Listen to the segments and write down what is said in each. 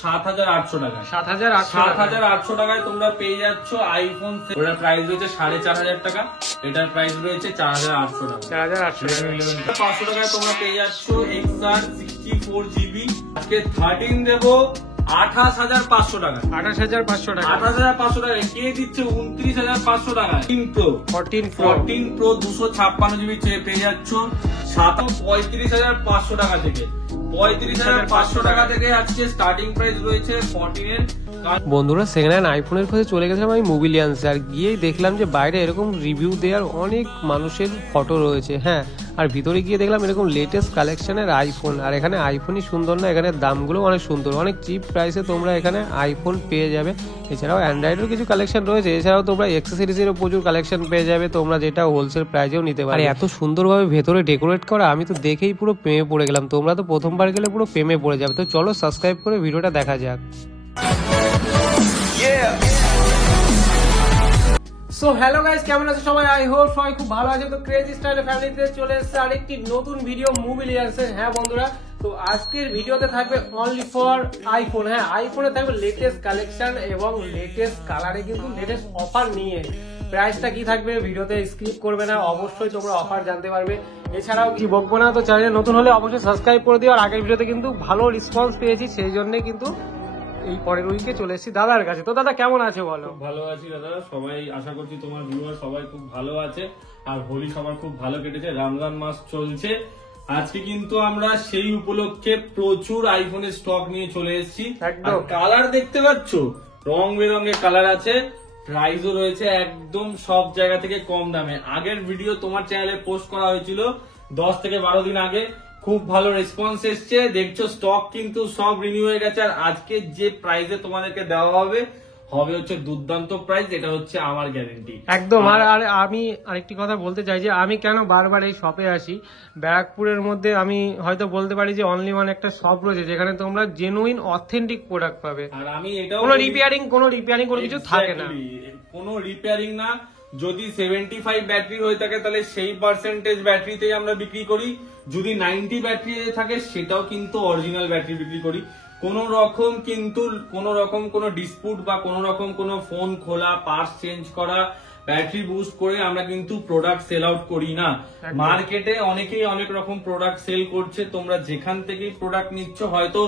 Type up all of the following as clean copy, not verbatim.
7,800 টাকা। 7,800 টাকায় তোমরা পেয়ে যাচ্ছ আইফোন। ওটার প্রাইস রয়েছে 4,500 টাকা, এটার প্রাইস রয়েছে 4,800 টাকা। 500 টাকায় তোমরা পেয়ে যাচ্ছ XR 64GB। আজকে 13 দেবো 28,500 টাকা। 28,500 টাকা। 28,500 টাকা কে দিচ্ছে? 29,500 টাকা। 14 Pro 256GB পেয়ে যাচ্ছ 35,500 টাকা থেকে। 35,500 টাকা থেকে আজকে স্টার্টিং প্রাইস রয়েছে 14 এর। বন্ধুরা, সেকেন্ড হ্যান্ড আইফোনের কাছে চলে গেছিলাম আমি মোবিলিয়ান্সে, আর গিয়েই দেখলাম যে বাইরে এরকম রিভিউ দেওয়ার অনেক মানুষের ফটো রয়েছে। হ্যাঁ, আর ভিতরে গিয়ে দেখলাম এরকম লেটেস্ট কালেকশনের আইফোন। আর এখানে আইফোনই সুন্দর না, এখানে দামগুলো অনেক সুন্দর, অনেক চিপ প্রাইসে তোমরা এখানে আইফোন পেয়ে যাবে। এছাড়াও অ্যান্ড্রয়েডের কিছু কালেকশন রয়েছে, এছাড়াও তোমরা অ্যাক্সেসরিজেরও প্রচুর কালেকশন পেয়ে যাবে তোমরা, যেটা হোলসেল প্রাইসেও নিতে পারবে। আর এত সুন্দরভাবে ভেতরে ডেকোরেট করা, আমি তো দেখেই পুরো প্রেমে পড়ে গেলাম। তোমরা তো প্রথমবার গেলে পুরো প্রেমে পড়ে যাবে। তো চলো সাবস্ক্রাইব করে ভিডিওটা দেখা যাক। সো হ্যালো গাইস, কেমন আছো সবাই? আই হোপ সবাই খুব ভালো আছে। তো ক্রেজি স্টাইল ফ্যামিলিতে চলে এসেছে আরেকটি নতুন ভিডিও মোবিলিয়ান্সের। হ্যাঁ বন্ধুরা, তো আজকের ভিডিওতে থাকবে অনলি ফর আইফোন। হ্যাঁ, আইফোনে থাকবে লেটেস্ট কালেকশন এবং লেটেস্ট কালারে কিন্তু লেটেস্ট অফার নিয়ে। প্রাইসটা কি থাকবে ভিডিওতে স্কিপ করবে না, অবশ্যই তোমরা অফার জানতে পারবে। এছাড়াও কি বকবো না, তো চ্যানেলে নতুন হলে অবশ্যই সাবস্ক্রাইব করে দিও। আর আগের ভিডিওতে কিন্তু ভালো রেসপন্স পেয়েছি, সেই জন্য কিন্তু এই পরের উইকে চলে এসেছি দাদার কাছে। তো দাদা কেমন আছো বলো? ভালো আছি দাদা, সবাই আশা করছি তোমার ভিউয়ার সবাই খুব ভালো আছে। আর হোলি সবার খুব ভালো কেটেছে, রমজান মাস চলছে। আজকে কিন্তু আমরা সেই উপলক্ষে প্রচুর আইফোনের স্টক নিয়ে চলে এসেছি। কালার দেখতে পাচ্ছ, রং বেরঙের কালার আছে, প্রাইসও রয়েছে একদম সব জায়গা থেকে কম দামে। আগের ভিডিও তোমার চ্যানেলে পোস্ট করা হয়েছিল 10 থেকে 12 দিন আগে, খুব ভালো রেসপন্স এসছে। দেখছো স্টক কিন্তু সব রিনিউ হয়ে গেছে। আর আজকে যে প্রাইসে তোমাদেরকে দেওয়া হবে হচ্ছে দুর্দান্ত প্রাইস, এটা হচ্ছে আমার গ্যারেন্টি একদম। আর আমি আরেকটি কথা বলতে চাই যে আমি কেন বারবার এই শপে আসি। ব্যারাকপুরের মধ্যে আমি হয়তো বলতে পারি যে অনলি ওয়ান একটা শপ রয়েছে যেখানে তোমরা জেনুইন অথেন্টিক প্রোডাক্ট পাবে। আর আমি এটাও কোনো রিপেয়ারিং কোনো কিছু থাকে না, কোনো রিপেয়ারিং না। যদি 75 ব্যাটারি হয়ে থাকে তাহলে সেই পার্সেন্টেজ ব্যাটারিতেই আমরা বিক্রি করি। যদি 90 ব্যাটারি থাকে সেটাও কিন্তু অরিজিনাল ব্যাটারি বিক্রি করি। কোন রকম কোনো ডিসপুট বা কোন রকম কোনো ফোন খোলা, পার্টস চেঞ্জ করা, ব্যাটারি বুস্ট করে আমরা কিন্তু প্রোডাক্ট সেল আউট করি না। মার্কেটে অনেকেই অনেক রকম প্রোডাক্ট সেল করছে, তোমরা যেখান থেকে প্রোডাক্ট নিচ্ছ হয়তো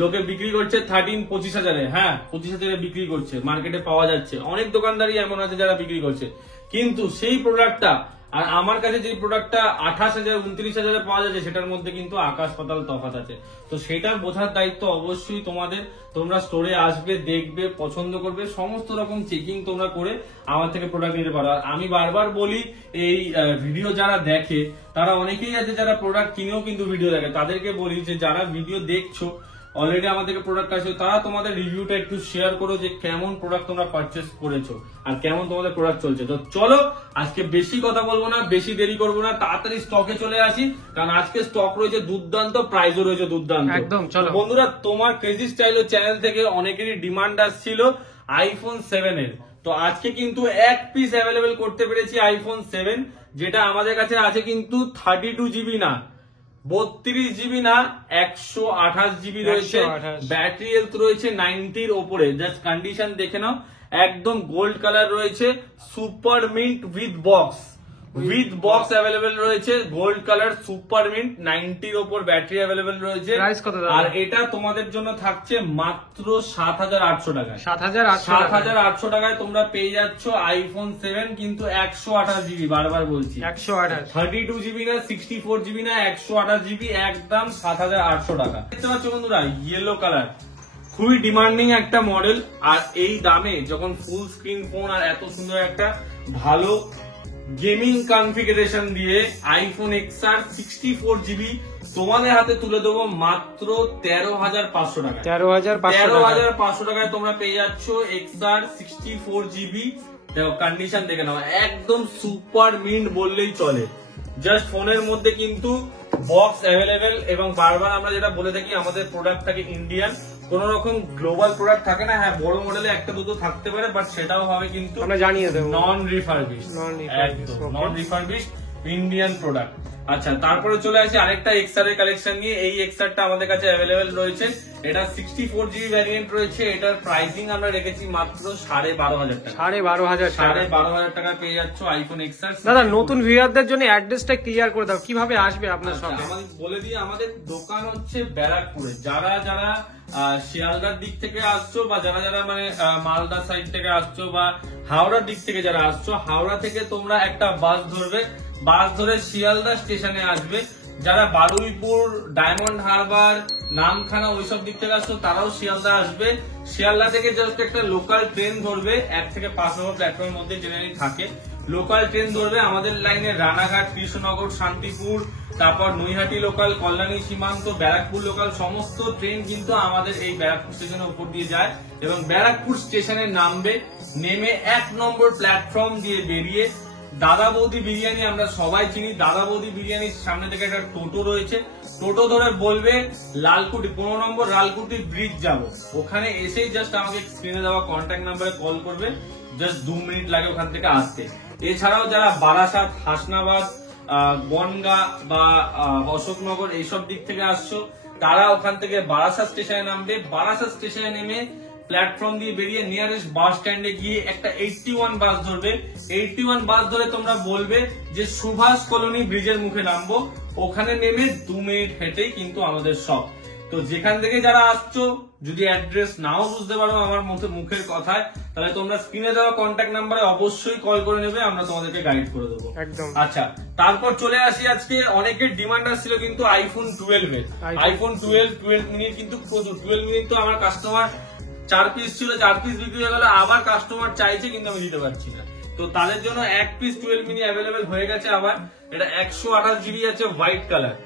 লোকে বিক্রি করছে 13-25 হাজারে। হ্যাঁ, 25 হাজারে বিক্রি করছে, মার্কেটে পাওয়া যাচ্ছে। অনেক দোকানদারই এমন আছে যারা বিক্রি করছে, কিন্তু সেই প্রোডাক্টটা আর আমার কাছে যে প্রোডাক্টটা 28,000 29,000 পাওয়া যাচ্ছে, সেটার মধ্যে কিন্তু আকাশ পাতাল তফাৎ আছে। তো সেটার বোঝার দায়িত্ব অবশ্যই তোমাদের। তোমরা স্টোরে আসবে, দেখবে, পছন্দ করবে, সমস্ত রকম চেকিং তোমরা করে আমার থেকে প্রোডাক্ট নিতে পারো। আর আমি বারবার বলি, এই ভিডিও যারা দেখে তারা অনেকেই আছে যারা প্রোডাক্ট কিনেও কিন্তু ভিডিও দেখে। তাদেরকে বলি যে যারা ভিডিও দেখছো অলরেডি আমাদেরকে প্রোডাক্ট আছে, তারা তোমাদের রিভিউটা একটু শেয়ার করো যে কেমন প্রোডাক্ট তোমরা পারচেস করেছো আর কেমন তোমাদের প্রোডাক্ট চলছে। তো চলো আজকে বেশি কথা বলবো না, বেশি দেরি করবো না, তাড়াতাড়ি স্টকে চলে আসি, কারণ আজকে স্টক রয়েছে দুর্দান্ত, প্রাইসও রয়েছে দুর্দান্ত। একদম চলো বন্ধুরা, তোমার ক্রেজি স্টাইল চ্যানেল থেকে অনেকেরই ডিমান্ড আসছিল আইফোন 7 এর। তো আজকে কিন্তু এক পিস অ্যাভেলেবেল করতে পেরেছি আইফোন 7, যেটা আমাদের কাছে আছে কিন্তু 32GB না, 32GB না, 128GB রয়েছে। ব্যাটারি হেলথ রয়েছে 90-র ওপরে। জাস্ট কন্ডিশন দেখে নাও, একদম গোল্ড কালার রয়েছে, super mint with box available রয়েছে, গোল্ড কালার সুপার মিন্ট, 90-র ওপর ব্যাটারি অ্যাভেলেবেল রয়েছে। আর এটা তোমাদের জন্য থাকছে মাত্র 7,800 টাকা। 7,800 টাকায় তোমরা পেয়ে যাচ্ছ আইফোন 7, কিন্তু 128GB, বারবার বলছি 128, 32GB না, 64GB না, 128GB, একদম 7,800 টাকা। দেখতে পাচ্ছ বন্ধুরা, ইয়েলো কালার, খুবই ডিমান্ডিং একটা মডেল। আর এই দামে যখন ফুল স্ক্রিন ফোন আর এত সুন্দর একটা ভালো গেমিং কনফিগারেশন দিয়ে আইফোন XR 64GB তোমাদের হাতে তুলে দেবো মাত্র 13,500 টাকা। 13,500 টাকায় তোমরা পেয়ে যাচ্ছ XR 64GB। দেখো কন্ডিশন দেখে নাও, একদম সুপার মিন্ট বললেই চলে। জাস্ট ফোনের মধ্যে কিন্তু বক্স অ্যাভেলেবেল, এবং বারবার আমরা যেটা বলে থাকি আমাদের প্রোডাক্ট থাকে ইন্ডিয়ান, কোন রকম গ্লোবাল প্রোডাক্ট থাকে না। হ্যাঁ, বড় মডেলে একটা দুটো থাকতে পারে, বাট সেটাও হবে কিন্তু আমরা জানিয়ে দেবো নন রিফারবিশড। Indian product. আচ্ছা, তারপরে চলে আসি আরেকটা এক্সআর এর কালেকশন নিয়ে। এই এক্সআরটা আমাদের কাছে অ্যাভেলেবেল রয়েছে, এটা 64GB ভ্যারিয়েন্ট রয়েছে। এটার প্রাইসিং আমরা রেখেছি মাত্র 12,500 টাকা। 12,500 টাকা পেয়ে যাচ্ছ আইফোন এক্সআর। দাদা নতুন ভিউয়ারদের জন্য অ্যাড্রেসটা ক্লিয়ার করে দাও, কিভাবে আসবে আপনার আচ্ছা, শপে? আমাদের বলে দিই, আমাদের দোকান হচ্ছে ব্যারাকপুরে। যারা যারা শিয়ালদার দিক থেকে আসছো বা যারা যারা মানে মালদা সাইড থেকে আসছো বা হাওড়ার দিক থেকে যারা আসছো, হাওড়া থেকে তোমরা একটা বাস ধরবে, বাস ধরে শিয়ালদা স্টেশনে আসবে। যারা বারুইপুর, ডায়মন্ড হারবার, নামখানা ওইসব দিক থেকে আসছো তারাও শিয়ালদা আসবে। শিয়ালদা থেকে জাস্ট একটা লোকাল ট্রেন ধরবে, 1 থেকে 5 নম্বর প্ল্যাটফর্মের মধ্যে জেনারেলি থাকে। লোকাল ট্রেন ধরবে, আমাদের লাইনে রানাঘাট, কৃষ্ণনগর, শান্তিপুর, তারপর নৈহাটি লোকাল, কল্যাণী সীমান্ত, ব্যারাকপুর লোকাল, সমস্ত ট্রেন কিন্তু আমাদের এই ব্যারাকপুর স্টেশনের উপর দিয়ে যায় এবং ব্যারাকপুর স্টেশনে নামবে। নেমে 1 নম্বর প্ল্যাটফর্ম দিয়ে বেরিয়ে দাদা বৌদি বিরিয়ানি আমরা সবাই চিনি, দাদা বৌদি বিরিয়ানির সামনে থেকে একটা টোটো রয়েছে, টোটো ধরে বলবে লালকুটি 15 নম্বর লালকুটি ব্রিজ যাব। ওখানে এসেই জাস্ট আমাকে স্ক্রিনে দেওয়া কন্ট্যাক্ট নাম্বারে কল করবে, জাস্ট 2 মিনিট লাগে ওখান থেকে আসতে। এছাড়াও যারা বারাসাত, হাসনাবাদ, বনগা বা অশোকনগর এইসব দিক থেকে আসছো, তারা ওখান থেকে বারাসাত স্টেশনে নামবে। বারাসাত স্টেশনে নেমে প্ল্যাটফর্ম দিয়ে বেরিয়ে নিয়ারেস্ট বাস স্ট্যান্ডে গিয়ে একটা 81 বাস ধরবে। 81 বাস ধরে তোমরা বলবে যে সুভাষ কলোনি ব্রিজের মুখে নামবো। ওখানে নেমে 2 মিনিট হেঁটেই কিন্তু আমাদের শপ। তো যেখান থেকে যারা আসছো, যদি অ্যাড্রেস নাও বুঝতে পারো আমার মুখের কথায়, তাহলে তোমরা স্ক্রিনে দেওয়া কন্ট্যাক্ট নাম্বারে অবশ্যই কল করে নেবে, আমরা তোমাদেরকে গাইড করে দেবো একদম। আচ্ছা, তারপর চলে আসি আজকে অনেকের ডিমান্ড আসছিল কিন্তু আইফোন 12 এর। আইফোন 12 মিনিট কিন্তু প্রচুর। 12 মিনিট তো আমার কাস্টমার 4 পিস ছিল, 4 পিস বিক্রি হয়ে গেল, আবার কাস্টমার চাইছে কিন্তু আমি দিতে পারছি না। তো তাদের জন্য 1 পিস 12 মিনি অ্যাভেলেবেল হয়ে গেছে আবার। এটা 128GB আছে হোয়াইট কালার,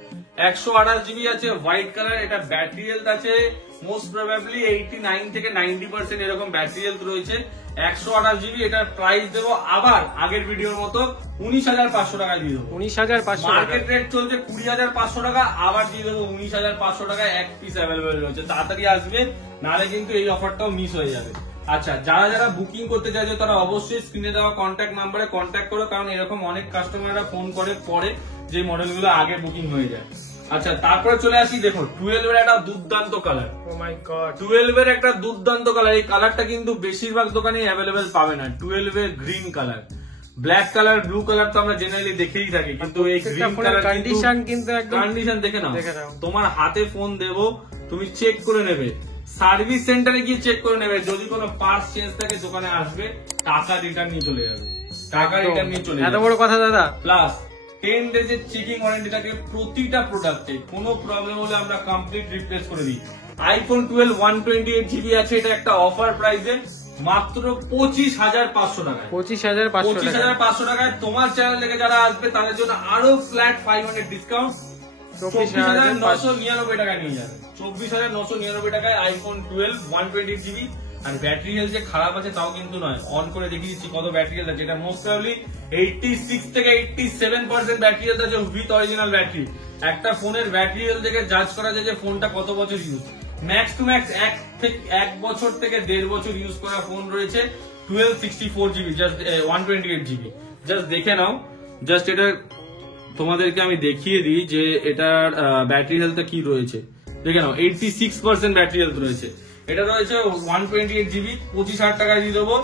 128GB আছে হোয়াইট কালার। এটা ব্যাটারি হেলথ আছে মোস্ট প্রবাবলি 89 থেকে 90% এরকম ব্যাটারি হেলথ রয়েছে। 128GB, এটার প্রাইস দেবো আবার আগের ভিডিওর মতো 19,500 টাকা দিয়ে দেবো। 19,500 মার্কেট রেট চলছে 20,500 টাকা, আবার দিয়ে দেবো 19,500 টাকায় 1 পিস অ্যাভেলেবেল রয়েছে। তাড়াতাড়ি আসবে, নাহলে কিন্তু এই অফারটাও মিস হয়ে যাবে। আচ্ছা, যারা যারা বুকিং করতে চাইছে তারা অবশ্যই স্ক্রিনে দেওয়া কন্ট্যাক্ট নাম্বারে কন্ট্যাক্ট করো, কারণ এরকম অনেক কাস্টমাররা ফোন করে পরে যে মডেলগুলো আগে বুকিং হয়ে যায়। আচ্ছা, তারপরে চলে আসি, দেখো 12 এর একটা দুর্দান্ত কালার। ও মাই গড, 12 এর একটা দুর্দান্ত কালার। এই কালারটা কিন্তু বেশিরভাগ দোকানে অ্যাভেলেবেল পাবে না। 12 এর green colour, black colour, blue colour তো আমরা জেনারেলি দেখেই থাকি, কিন্তু এই গ্রিন কালার কন্ডিশন কিন্তু একদম কন্ডিশন দেখে নাও। তোমার হাতে ফোন দেবো, তুমি চেক করে নেবে, সার্ভিস সেন্টারে গিয়ে চেক করে নেবে। যদি কোনো পার্টস চেঞ্জ থাকে দোকানে আসবে, টাকা রিটার্ন নিয়ে চলে যাবে, টাকা রিটার্ন নিয়ে চলে যাবে। এত বড় কথা দাদা। প্লাস 10 days এর চেকিং ওয়ারেন্টি থাকে প্রতিটা প্রোডাক্টে। কোনো প্রবলেম হলে আমরা কমপ্লিট রিপ্লেস করে দিই। আইফোন 12 128GB আছে, এটা একটা অফার প্রাইসে মাত্র 25,500 টাকায়। 25,500 টাকায় তোমার চ্যানেল থেকে যারা আসবে তাদের জন্য আরো ফ্ল্যাট 500 ডিসকাউন্ট, 24,999 টাকায় নিয়ে যাবে। 24,999 টাকায় আইফোন 12 128GB। আর ব্যাটারি হেলথ যে খারাপ আছে তাও কিন্তু নয়, অন করে দেখিয়ে দিচ্ছি কত ব্যাটারি হেলথ আছে। এটা মোস্ট প্রবাবলি 86 থেকে 87% ব্যাটারি হেলথ আছে উইথ অরিজিনাল ব্যাটারি। একটা ফোনের ব্যাটারি হেলথ থেকে জাজ করা যায় যে ফোনটা কত বছর ইউজ। ম্যাক্স টু ম্যাক্স 1 বছর থেকে 1.5 বছর ইউজ করা ফোন রয়েছে। 1264GB, just 128GB। জাস্ট দেখে নাও, জাস্ট এটা তোমাদেরকে আমি দেখিয়ে দিই যে এটার ব্যাটারি হেলথটা কি রয়েছে। দেখে নাও, 86% ব্যাটারি হেলথ রয়েছে। এটা রয়েছে 128GB, 25,000 টাকায় দিয়ে দেবো।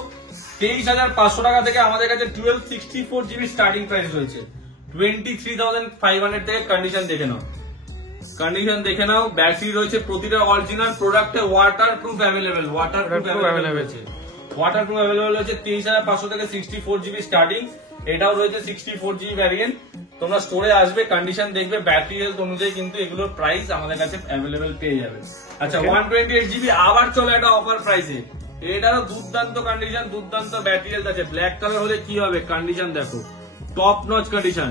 23,500 টাকা থেকে আমাদের কাছে 1264GB স্টার্টিং প্রাইস রয়েছে। 23,500 থেকে কন্ডিশন দেখে নাও, কন্ডিশন দেখে নাও। ব্যাটারি রয়েছে প্রতিটা অরিজিনাল প্রোডাক্টে ওয়াটারপ্রুফ অ্যাভেলেবেল, ওয়াটারপ্রুফ অ্যাভেলেবেল রয়েছে। 23,500 থেকে 64GB স্টার্টিং। এটাও রয়েছে 64GB ভ্যারিয়েন্ট। তোমরা স্টোরে আসবে, কন্ডিশন দেখবে, ব্যাটারি হেলথ অনুযায়ী কিন্তু এগুলোর প্রাইস আমাদের কাছে অ্যাভেলেবেল পেয়ে যাবে। আচ্ছা, 128GB আবার চলো একটা অফার প্রাইসে। এটারও দুর্দান্ত কন্ডিশন, দুর্দান্ত ব্যাটারি হেলথ আছে। ব্ল্যাক কালার হলে কি হবে, কন্ডিশন দেখো, top notch condition,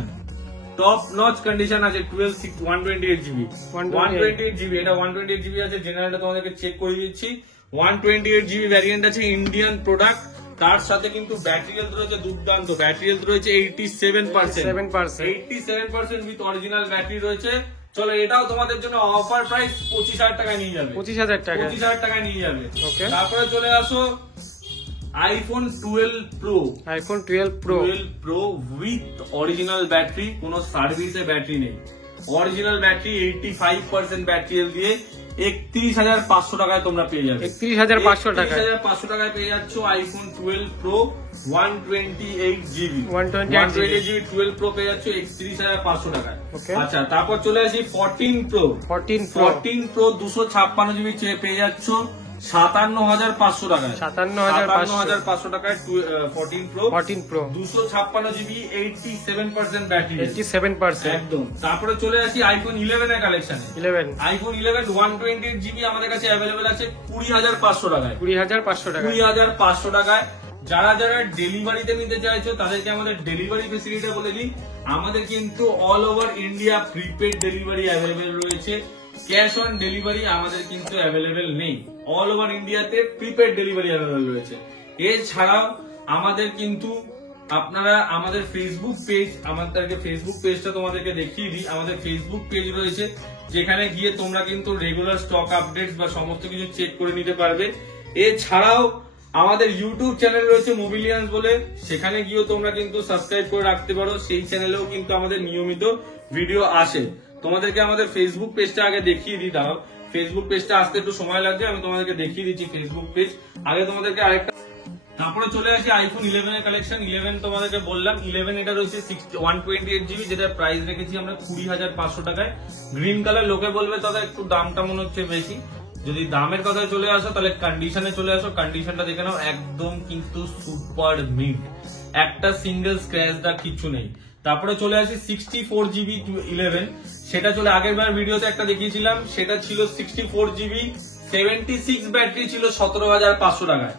top notch condition আছে। 128GB, 128GB, এটা 128GB আছে। জেনারেলটা তোমাদেরকে চেক করে দিচ্ছি। 128GB ভ্যারিয়েন্ট আছে, ইন্ডিয়ান প্রোডাক্ট। তার সাথে কিন্তু ব্যাটারি হেলথ রয়েছে দুর্দান্ত, ব্যাটারি হেলথ রয়েছে 87% উইথ অরিজিনাল ব্যাটারি রয়েছে। চলো, এটাও তোমাদের জন্য অফার প্রাইস 25,000 টাকায় নিয়ে যাবে। 25,000 টাকা, 25,000 টাকায় নিয়ে যাবে। ওকে, তারপরে চলে আসো iPhone 12 pro, iPhone 12 pro with original battery, কোনো সার্ভিসে ব্যাটারি নেই, অরিজিনাল ব্যাটারি 85% ব্যাটারি দিয়ে 31,500 টাকায় তোমরা পেয়ে যাবে। 31,500 টাকায় 31,500 টাকায় পেয়ে যাচ্ছ আইফোন 12 প্রো 128GB 12 প্রো পেয়ে যাচ্ছ 31,500 টাকায়। আচ্ছা, তারপর চলে আসি 14 প্রো 256GB পেয়ে যাচ্ছ 57,500 টাকায়। 57,500 টাকায় 14 প্রো 256GB 87% ব্যাটারি, 87% একদম। তারপরে চলে আসি আইফোন 11 এর কালেকশনে। আইফোন 11 128GB আমাদের কাছে অ্যাভেলেবেল আছে 20,500 টাকায়। 20,500 টাকায়। যারা যারা ডেলিভারিতে নিতে চাইছো তাদেরকে আমাদের ডেলিভারি ফেসিলিটি বলে দিই, আমাদের কিন্তু all over India prepaid delivery available রয়েছে, ক্যাশ অন ডেলিভারি আমাদের কিন্তু অ্যাভেলেবেল নেই। অল ওভার ইন্ডিয়াতে প্রিপেড ডেলিভারি অ্যাভেলেবেল রয়েছে। এছাড়াও আমাদের কিন্তু আপনারা আমাদের ফেসবুক পেজ, আমাদেরকে ফেসবুক পেজটা তোমাদেরকে দেখিয়ে দিই। আমাদের ফেসবুক পেজ রয়েছে, যেখানে গিয়ে তোমরা কিন্তু রেগুলার স্টক আপডেটস বা সমস্ত কিছু চেক করে নিতে পারবে। এছাড়াও আমাদের ইউটিউব চ্যানেল রয়েছে মোবিলিয়ান্স বলে, সেখানে গিয়েও তোমরা কিন্তু সাবস্ক্রাইব করে রাখতে পারো, সেই চ্যানেলেও কিন্তু আমাদের নিয়মিত ভিডিও আসে। তোমাদেরকে আমাদের ফেসবুক পেজটা আগে দেখিয়ে দিই, দাঁড়াও, ফেসবুক পেজটা আসতে একটু সময় লাগবে, আমি তোমাদেরকে দেখিয়ে দিচ্ছি ফেসবুক পেজ। আগে তোমাদেরকে আরেকটা, তারপরে চলে আসি আইফোন 11 এর কালেকশন। 11 তোমাদেরকে বললাম 11 এটা রয়েছে 128GB, যেটা প্রাইস রেখেছি আমরা 20,500 টাকায়। গ্রিন কালার, লোকে বলবে দাদা একটু দামটা মনে হচ্ছে বেশি। যদি দামের কথায় চলে আসো তাহলে কন্ডিশনে চলে আসো, কন্ডিশনটা দেখে নাও, একদম কিন্তু সুপার মিড, একটা সিঙ্গেল স্ক্র্যাচ দাগ কিছু নেই। তারপরে চলে আসি 64GB 11, সেটা চলে আগের বার ভিডিওতে একটা দেখিয়েছিলাম, সেটা ছিল 64GB 76 ব্যাটারি ছিল 17,500 টাকায়।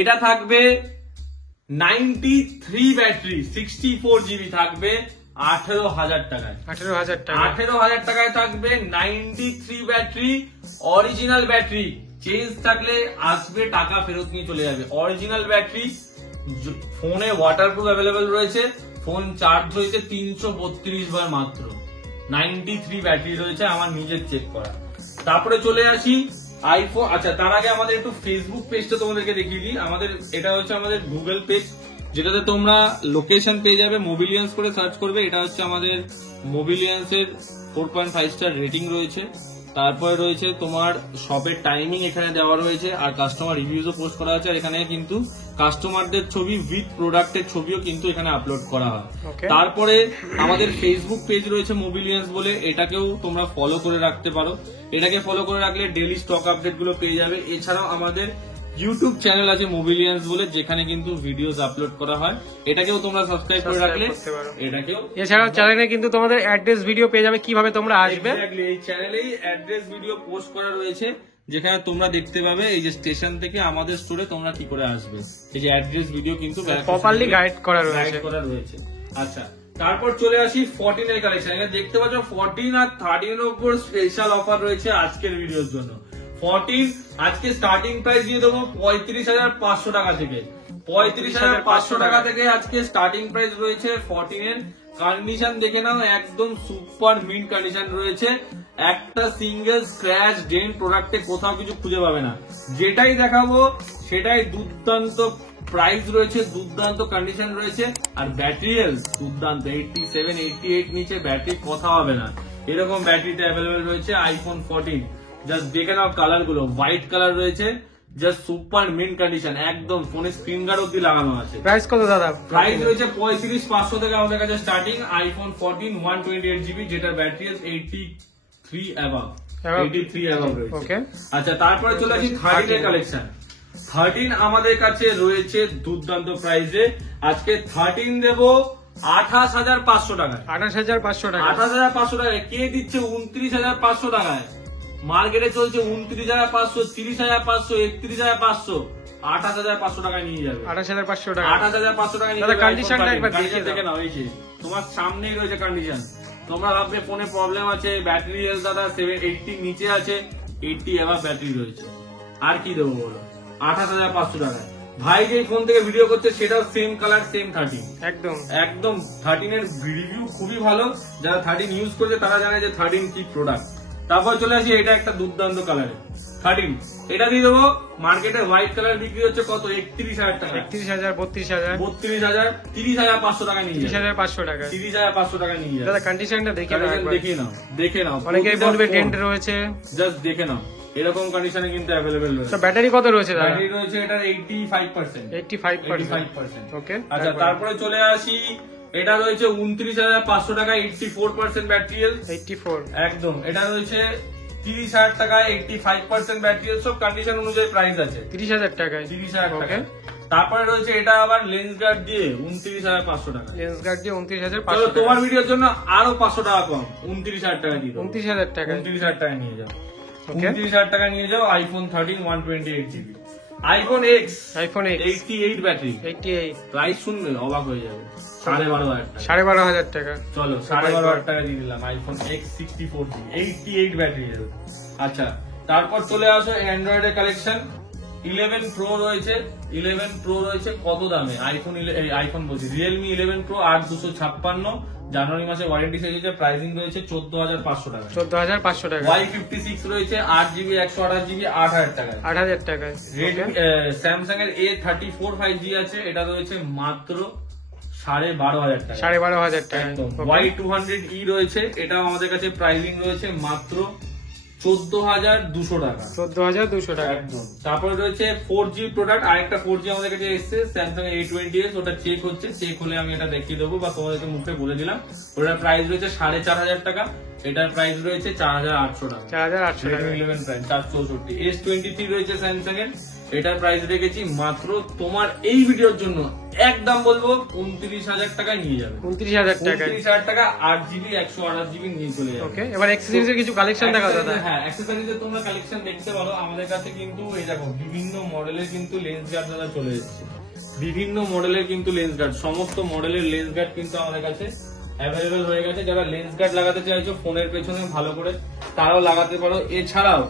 এটা থাকবে 93 ব্যাটারি 64GB থাকবে 18,000 টাকায়। 18,000 টাকায় থাকবে 93 ব্যাটারি অরিজিনাল ব্যাটারি, চেঞ্জ থাকলে আসবে টাকা ফেরত নিয়ে চলে যাবে। অরিজিনাল ব্যাটারি, ফোনে ওয়াটারপ্রুফ অ্যাভেলেবেল রয়েছে, ফোন চার্জ হয়েছে 332 বার মাত্র, 93 ব্যাটারি রয়েছে, আমার নিজের চেক করা। তারপরে চলে আসি আইফোন, আচ্ছা তার আগে আমাদের একটু ফেসবুক পেজটা তোমাদেরকে দেখিয়ে দিই। আমাদের এটা হচ্ছে আমাদের গুগল পেজ, যেটাতে তোমরা লোকেশন পেয়ে যাবে, মোবিলিয়ান্স করে সার্চ করবে। এটা হচ্ছে আমাদের মোবিলিয়ান্স এর 4.5 স্টার রেটিং রয়েছে। তারপরে রয়েছে তোমার শপের টাইমিং এখানে দেওয়া রয়েছে, আর কাস্টমার রিভিউজও পোস্ট করা আছে। আর এখানে কিন্তু কাস্টমারদের ছবি উইথ প্রোডাক্টের ছবিও কিন্তু এখানে আপলোড করা হয়। তারপরে আমাদের ফেসবুক পেজ রয়েছে মোবিলিয়ান্স বলে, এটাকেও তোমরা ফলো করে রাখতে পারো। এটাকে ফলো করে রাখলে ডেইলি স্টক আপডেট গুলো পেয়ে যাবে। এছাড়াও আমাদের ইউটিউব চ্যানেল আছে মোবিলিয়ান্স বলে, যেখানে কিন্তু ভিডিওস আপলোড করা হয়, এটাকেও তোমরা সাবস্ক্রাইব করে রাখলে এটাকেও। এছাড়াও চ্যানেলে কিন্তু তোমাদের অ্যাড্রেস ভিডিও পেয়ে যাবে, কিভাবে তোমরা আসবে। এই চ্যানেলেই অ্যাড্রেস ভিডিও পোস্ট করা রয়েছে, যেখানে তোমরা দেখতে পাবে এই যে স্টেশন থেকে আমাদের স্টোরে তোমরা কি করে আসবে, এই যে অ্যাড্রেস ভিডিও কিন্তু প্রপারলি গাইড করা রয়েছে। আচ্ছা, তারপর চলে আসি 14 এর কালেকশন। এখানে দেখতে পাচ্ছ 14 আর 13 এর উপর স্পেশাল অফার রয়েছে আজকের ভিডিওর জন্য। 14 আজকে স্টার্টিং প্রাইস দিয়ে দেবো 35,500 টাকা থেকে। 35,500 টাকা থেকে আজকে স্টার্টিং প্রাইস রয়েছে 14 এর। কন্ডিশন দেখে নাও, একদম সুপার মিন্ট কন্ডিশন রয়েছে, একটা সিঙ্গেল স্ক্র্যাচ ডেন্ট প্রোডাক্টে কোথাও কিছু খুঁজে পাবে না। যেটাই দেখাবো সেটাই দুর্দান্ত প্রাইস রয়েছে, দুর্দান্ত কন্ডিশন রয়েছে, আর ব্যাটারি হেলথ দুর্দান্ত, 87 88 নিচে ব্যাটারি কথা হবে না, এরকম ব্যাটারিটা অ্যাভেলেবেল রয়েছে আইফোন 14। জাস্ট দেখে নাও কালার গুলো, হোয়াইট কালার রয়েছে, জাস্ট সুপার মিন্ট কন্ডিশন, একদম ফোনে স্ক্রিন গার্ড অব্দি লাগানো আছে। প্রাইস কত দাদা? প্রাইস রয়েছে 35,500 থেকে আমাদের কাছে স্টার্টিং আইফোন 14 128GB, যেটার ব্যাটারি 83 অ্যাবাভ রয়েছে। আচ্ছা, তারপরে চলে আসি 13 এর কালেকশন। 13 আমাদের কাছে রয়েছে দুর্দান্ত প্রাইসে। আজকে 13 দেবো 28,500 টাকায়। 28,500 টাকা। 28,500 টাকায় কে দিচ্ছে? 29,500 টাকায়। মার্কেটে চলছে 29,500, 30,500, 31,500, 28,500 টাকায় নিয়ে যাবে। 28,500 টাকা। 28,500 টাকায় নিয়ে যাবে। কন্ডিশনটা একবার দেখে নাও, এই যে তোমার সামনেই রয়েছে কন্ডিশন। তোমরা ভাববে ফোনে প্রবলেম আছে, ব্যাটারি হেলথ দাদা 80 নিচে আছে, 80 এবার ব্যাটারি রয়েছে, আর কি দেবো বলো? 28,500 টাকায়। ভাই যে ফোন থেকে ভিডিও করছে সেটাও সেম কালার, সেম 13, একদম 13 এর রিভিউ খুবই ভালো। যারা 13 ইউজ করছে তারা জানে যে 13 কি প্রোডাক্ট। তারপর চলে আসি, এটা একটা দুর্দান্ত কালারে 13, এটা দিয়ে দেবো। মার্কেটে হোয়াইট কালার বিক্রি হচ্ছে কত? 31,000 টাকা। 31,000, 32,000, 32,000, 30,500 টাকা নিয়ে যাবে। 30,500 টাকা। 30,500 টাকা নিয়ে যাবে। দাদা কন্ডিশনটা দেখে নাও একবার। দেখে নাও। অনেকেই বলবে ডেন্ট রয়েছে, জাস্ট দেখে নাও। এরকম কন্ডিশনে কিন্তু অ্যাভেলেবেল রয়েছে। তো ব্যাটারি কত রয়েছে দাদা? ব্যাটারি রয়েছে এটার 85%। 85%। ওকে, আচ্ছা, তারপরে চলে আসি, এটা রয়েছে 29,500 টাকা, 84% ব্যাটারিয়াল। 84 একদম। এটা রয়েছে 30,000 টাকায়, 85% ব্যাটারিয়াল। সব কন্ডিশন অনুযায়ী প্রাইস আছে। 30,000 টাকায়। 30,000 টাকা। তারপরে রয়েছে এটা আবার লেন্স গার্ড দিয়ে 29,500 টাকা। লেন্স গার্ড দিয়ে 29,500 চলো, টাকা। তোমার ভিডিওর জন্য আরো 500 টাকা কম, 29,000 টাকা দিয়ে 29,000 টাকা। 29,000 টাকা নিয়ে যাও। ওকে, 29,000 টাকা নিয়ে যাও। IPhone 13 128GB। IPhone x, iPhone X 88 battery. 88, price শুনবে অবাক হয়ে যাবে, 12,500 টাকা। 12,500 টাকা। চলো, 12,500 টাকা দিয়ে দিলাম। IPhone x 64GB, 88 battery. আচ্ছা, তারপর চলে আসো অ্যান্ড্রয়েড এর কালেকশন। 11 প্রো রয়েছে। 11 প্রো রয়েছে কত দামে? আইফোন বলছি, রিয়েলমি 11 প্রো 8256, জানুয়ারি মাসে ওয়ারেন্টি শেষ হয়েছে। প্রাইসিং রয়েছে 14,500 টাকা। 14,500 টাকা। Y56 রয়েছে 8GB 128GB 8,000 টাকায়। 8,000 টাকায়। স্যামসাং এর A34 5G আছে, এটা রয়েছে মাত্র 12,500 টাকা। 12,500 টাকা। একদম। Y200E রয়েছে, এটাও আমাদের কাছে প্রাইসিং রয়েছে মাত্র 14,200 টাকা। 14,200 টাকা। একদম। তারপরে রয়েছে 4G প্রোডাক্ট, আরেকটা 4G আমাদের কাছে এসেছে, স্যামসাং A20s। ওটা চেক হচ্ছে, চেক হলে আমি এটা দেখিয়ে দেবো বা তোমাদেরকে মুখে বলে দিলাম। ওটার প্রাইস রয়েছে 4,500 টাকা, এটার প্রাইস রয়েছে 4,800 টাকা। 4,800 টাকা। 11 প্রাইস 464। S23 রয়েছে স্যামসাং এর, এটার প্রাইস রেখেছি মাত্র তোমার এই ভিডিওর জন্য একদম বলবো 29,000 টাকায় নিয়ে যাবে। 29,000 টাকা। 29,000 টাকা, 8GB 128GB নিয়ে চলে যাবে। ওকে, এবার অ্যাক্সেসরিজ এর কিছু কালেকশন দেখাও দাদা। হ্যাঁ, অ্যাকসেসরিজ এর তোমরা কালেকশন দেখতে পারো। আমাদের কাছে কিন্তু এই দেখো বিভিন্ন মডেলের কিন্তু লেন্স গার্ড দাদা চলে এসেছে। বিভিন্ন মডেলের কিন্তু লেন্স গার্ড, সমস্ত মডেলের লেন্স গার্ড কিন্তু আমাদের কাছে অ্যাভেলেবেল হয়ে গেছে। যারা লেন্স গার্ড লাগাতে চাইছো ফোনের পেছনে ভালো করে, তারাও লাগাতে পারো। এছাড়াও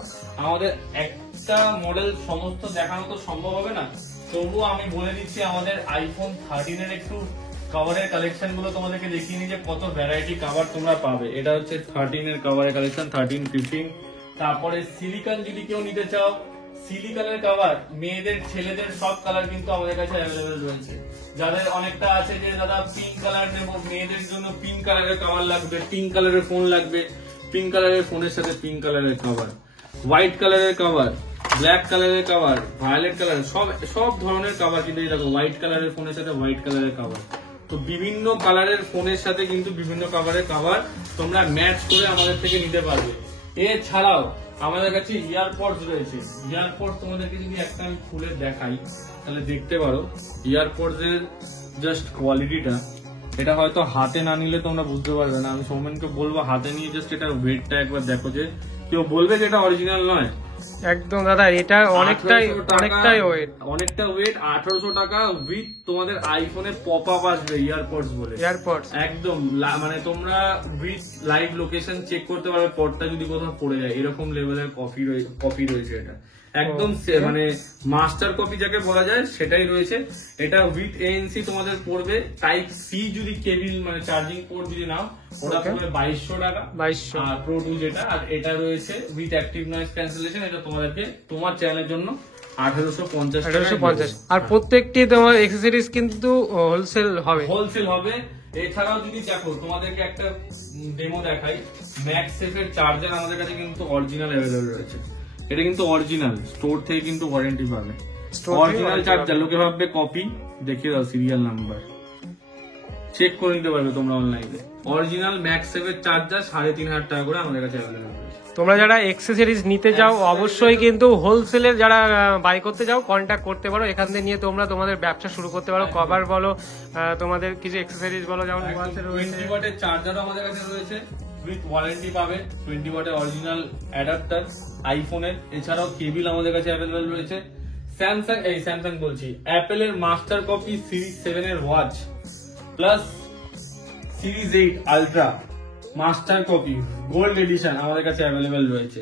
আমাদের একটা মডেল সমস্ত দেখানো তো সম্ভব হবে না, তবুও আমি বলে দিচ্ছি আমাদের আইফোন 13 এর একটু কভারের কালেকশন গুলো তোমাদেরকে দেখিয়ে নিই যে কত ভ্যারাইটি কভার তোমরা পাবে। এটা হচ্ছে 13 এর কভারের কালেকশন, 13, 15। তারপরে সিলিকন যদি কেউ নিতে চাও, সিলিকনের কভার মেয়েদের ছেলেদের সব কালার কিন্তু আমাদের কাছে অ্যাভেলেবেল রয়েছে। যাদের অনেকটা আছে যে দাদা পিঙ্ক কালার নেবো, মেয়েদের জন্য পিঙ্ক কালারের কভার লাগবে, পিঙ্ক কালারের ফোন লাগবে, পিঙ্ক কালারের ফোনের সাথে পিঙ্ক কালারের কভার, হোয়াইট কালারের কভার, ব্ল্যাক কালারের কভার, ভায়োলেট কালার, সব ধরনের কভার কিন্তু এই দেখো, হোয়াইট কালারের ফোনের সাথে হোয়াইট কালারের কভার। তো বিভিন্ন কালারের ফোনের সাথে কিন্তু বিভিন্ন কালারের কভার তোমরা ম্যাচ করে আমাদের থেকে নিতে পারবে। এছাড়াও আমাদের কাছে ইয়ারপডস রয়েছে। ইয়ারপডস তোমাদেরকে যদি একটা আমি খুলে দেখাই তাহলে দেখতে পারো ইয়ারপডস এর জাস্ট কোয়ালিটিটা। এটা হয়তো হাতে না নিলে তোমরা বুঝতে পারবে না, আমি সৌমেনকে বলবো হাতে নিয়ে জাস্ট এটার ওয়েটটা একবার দেখো, যে কেউ বলবে যে এটা অরিজিনাল নয়। একদম দাদা, এটা অনেকটাই ওয়েট, অনেকটা ওয়েট। 1800 টাকা উইথ তোমাদের আইফোনের পপ আপ আসবে ইয়ারপডস বলে। এয়ারপডস একদম মানে তোমরা উইথ লাইভ লোকেশন চেক করতে পারবে, পডটা যদি কোথাও পড়ে যায়। এরকম লেভেলের কপি রয়েছে এটা, একদম মানে মাস্টার কপি যাকে বলা যায় সেটাই রয়েছে। এটা উইথ ANC তোমাদের পড়বে। টাইপ সি যদি কেবিল মানে চার্জিং পোর্ট যদি নাও ওটা পড়বে 2200 টাকা। 2200 আর প্রো 2 যেটা, আর এটা রয়েছে উইথ অ্যাক্টিভ নয়েজ ক্যান্সেলেশন। এটা তোমাদেরকে তোমার চ্যানেলের জন্য 1850 আর প্রত্যেকটি তোমার অ্যাকসেসরিজ কিন্তু হোলসেল হবে। এছাড়াও যদি দেখো তোমাদেরকে একটা ডেমো দেখাই, ম্যাক্সসেফ এর চার্জার আমাদের কাছে কিন্তু অরিজিনাল অ্যাভেলেবল রয়েছে। এটা কিন্তু অরিজিনাল, স্টোর থেকে কিন্তু ওয়ারেন্টি পাবে। অরিজিনাল চার্জার, লোকে ভাববে কপি, দেখিয়ে দাও সিরিয়াল নাম্বার, চেক করে নিতে পারবে তোমরা অনলাইনে। অরিজিনাল ম্যাক্সসেফ এর চার্জার 3,500 টাকা করে আমাদের কাছে অ্যাভেলেবল রয়েছে। তোমরা যারা অ্যাকসেসরিজ নিতে যাও অবশ্যই কিন্তু হোলসেলের যারা বাই করতে যাও কন্ট্যাক্ট করতে পারো, এখান থেকে নিয়ে তোমরা তোমাদের ব্যবসা শুরু করতে পারো। কভার বলো, তোমাদের কিছু অ্যাকসেসরিজ বলো, যেমন 20 ওয়াটের চার্জারও আমাদের কাছে রয়েছে, উইথ ওয়ারেন্টি পাবে। 20 ওয়াটের অরিজিনাল অ্যাডাপ্টার আইফোনের। এছাড়াও কেবিল আমাদের কাছে অ্যাভেলেবল রয়েছে। স্যামসাং বলছি, অ্যাপেলের মাস্টার কপি সিরিজ 7 এর watch plus series 8 ultra master copy gold addition আমাদের কাছে অ্যাভেলেবেল রয়েছে।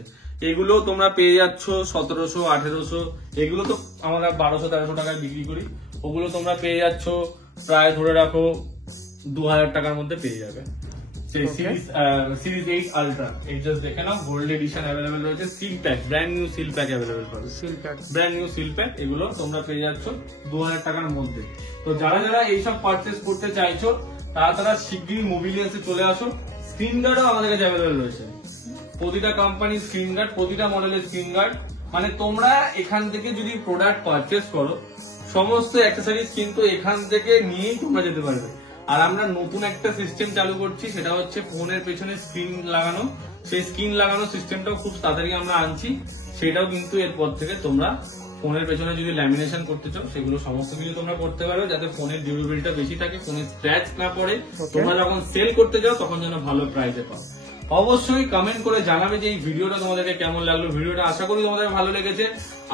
এগুলো তোমরা পেয়ে যাচ্ছ 1700, 1800, এগুলো তো আমরা 1200-1300 টাকায় বিক্রি করি। ওগুলো তোমরা পেয়ে যাচ্ছ প্রায় ধরে রাখো 2000 টাকার মধ্যে পেয়ে যাবে। সেই সিরিজ 8 আলট্রা এই জাস্ট দেখে নাও, গোল্ড এডিশন অ্যাভেলেবেল রয়েছে, seal pack, brand new seal pack available পাবে, seal pack, brand new seal pack, এগুলো তোমরা পেয়ে যাচ্ছ 2000 টাকার মধ্যে। তো যারা যারা এইসব পারচেস করতে চাইছো তারা শিগগিরই মোবিলিয়ান্সে চলে আসো। স্ক্রিন গার্ডও আমাদের কাছে অ্যাভেলেবেল রয়েছে, প্রতিটা কোম্পানির স্ক্রিন গার্ড, প্রতিটা মডেলের স্ক্রিন গার্ড, মানে তোমরা এখান থেকে যদি প্রোডাক্ট পারচেস করো সমস্ত অ্যাক্সেসরিজ কিন্তু এখান থেকে নিয়েই তোমরা যেতে পারবে। আর আমরা নতুন একটা সিস্টেম চালু করছি, সেটা হচ্ছে ফোনের পেছনে স্ক্রিন লাগানো, সেই স্ক্রিন লাগানো সিস্টেমটাও খুব তাড়াতাড়ি আমরা আনছি, সেটাও কিন্তু এরপর থেকে তোমরা ফোনের পেছনে যদি ল্যামিনেশন করতে চাও সেগুলো সমস্ত কিছু তোমরা করতে পারো, যাতে ফোনের ডিউরেবিলিটিটা বেশি থাকে, ফোনের স্ক্র্যাচ না পড়ে, তোমরা যখন সেল করতে যাও তখন যেন ভালো প্রাইসে পাও। অবশ্যই কমেন্ট করে জানাবে যে এই ভিডিওটা তোমাদেরকে কেমন লাগলো। ভিডিওটা আশা করি তোমাদের ভালো লেগেছে,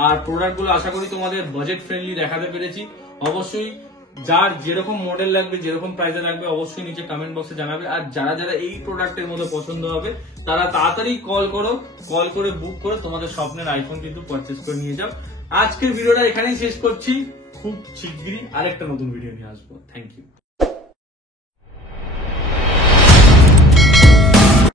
আর প্রোডাক্ট গুলো আশা করি তোমাদের বাজেট ফ্রেন্ডলি দেখাতে পেরেছি। অবশ্যই যার যেরকম মডেল লাগবে, যেরকম প্রাইসে লাগবে, অবশ্যই নিচে কমেন্ট বক্সে জানাবে। আর যারা যারা এই প্রোডাক্টের মধ্যে পছন্দ হবে তারা তাড়াতাড়ি কল করে বুক করে তোমাদের স্বপ্নের আইফোন কিন্তু পারচেস করে নিয়ে যাও। আজকের ভিডিওটা এখানেই শেষ করছি, খুব শিগগিরই আরেকটা নতুন ভিডিও নিয়ে আসবো। Thank you.